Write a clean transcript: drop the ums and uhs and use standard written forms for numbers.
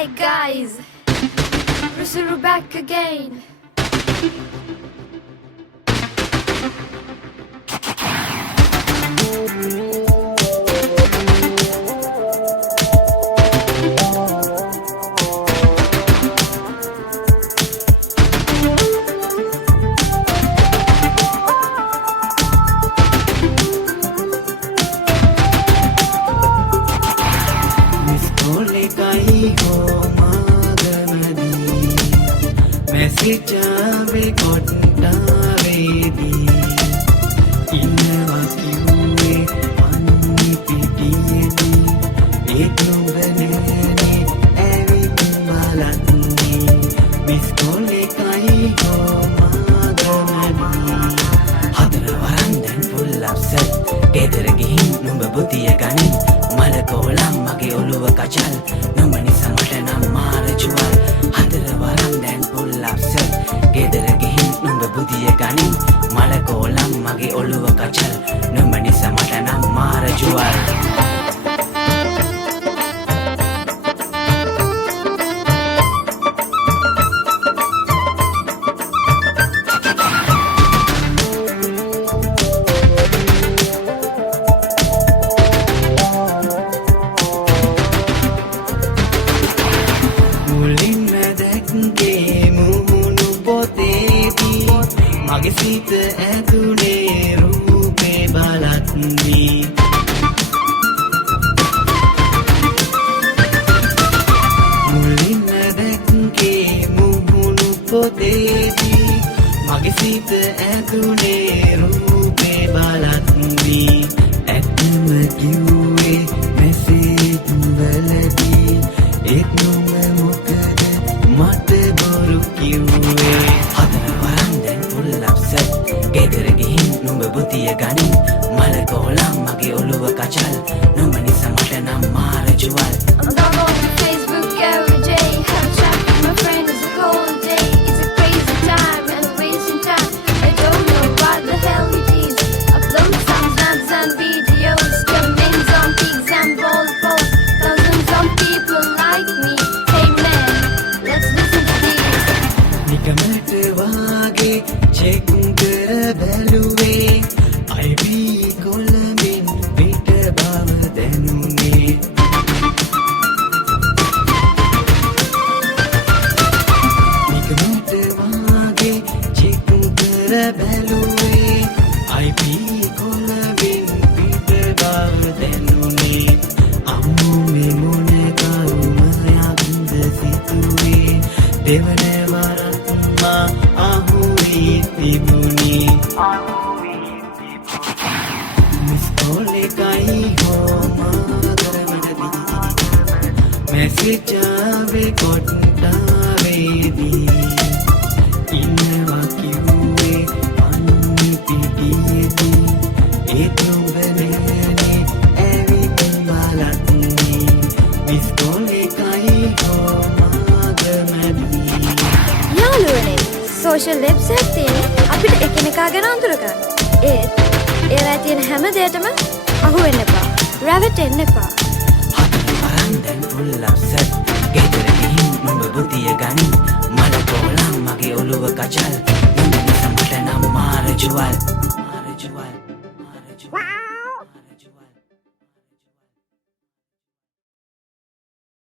Hey guys, Rusuru back again. Message ave kottavedi innawa kiwwe panni pitiyedi eknunganene ඇවිත් බලන්නේ miss call එකයි හොමාගමනි හතර වරන් දැන් full upset ගෙදර ගිහින් නුඹ බුතිය ගනින් මල කෝලම් මගේ ඔළුව කචල් නුඹ නිසා මට නම් මාර ජුවල් හතර වරන් දැන් full upset ගෙදර ගිහින් නුඹ බුතිය ගනින් මල කෝලම් මගේ ඔළුව කචල් නුඹ නිසා මට නම් මාර ජුවල් මගේ සිත ඇතුලේ රූපේ බලත්නි මුලින්ම දැක්කේ මුහුණු පොතේදී මගේ සිත ඇතුලේ රූපේ බලත්නි ඇත්තම කිව්වේ මැසේජ් වලදී ඒත් නුඹ මොකද මට බොරු කිව්වේ ගෙදර ගිහින් නුඹ බුතිය ගනින් මල කෝලම් මගේ ඔළුව කචල් නුඹ නිසා මට නම් මාර dual I'm on Facebook every day, have a chat with my friends the whole day. It's a crazy time and wasting time. I don't know what the hell it is. Upload some snaps and videos, comments on pics and bold posts. Thousands of people like me. Hey man, let's listen to this. නිකමට වාගේ check බැලුවේ IB කොළඹින් පිට බව දැනුනේ නිකමට වාගේ check කර බැලුවේ IB කොළඹින් පිට බව දැනුනේ අම්මෝ මේ මොන කරුමයක්ද සිතුවේ දෙවන වරක් මා අහුවී තිබුණේ මිස් කෝල් එකයි හොමාගමනදී මැසේජ් ආවේ කොට්ටාවේදී ඉන්නවා කිව්වේ පන්නි පිටියේදී ඒත් නුඹ නෑනේ ඇවිත් බලත්නි මිස් කෝල් එකයි හොමාගමනදී යාළුවනේ, social website තියෙන්නේ අපිට එකිනෙකා ගැන අඳුර ගන්න. ඒත් ඒලා තියෙන හැම දෙයකටම අහු වෙන්න එපා. රැවටෙන්න එපා. හතර වරන් දැන් full upset ගෙදර ගිහින් නුඹ බුතිය ගනින් මල කෝලම් මගේ ඔළුව කචල් නුඹ නිසා මට නම් මාර ජුවල්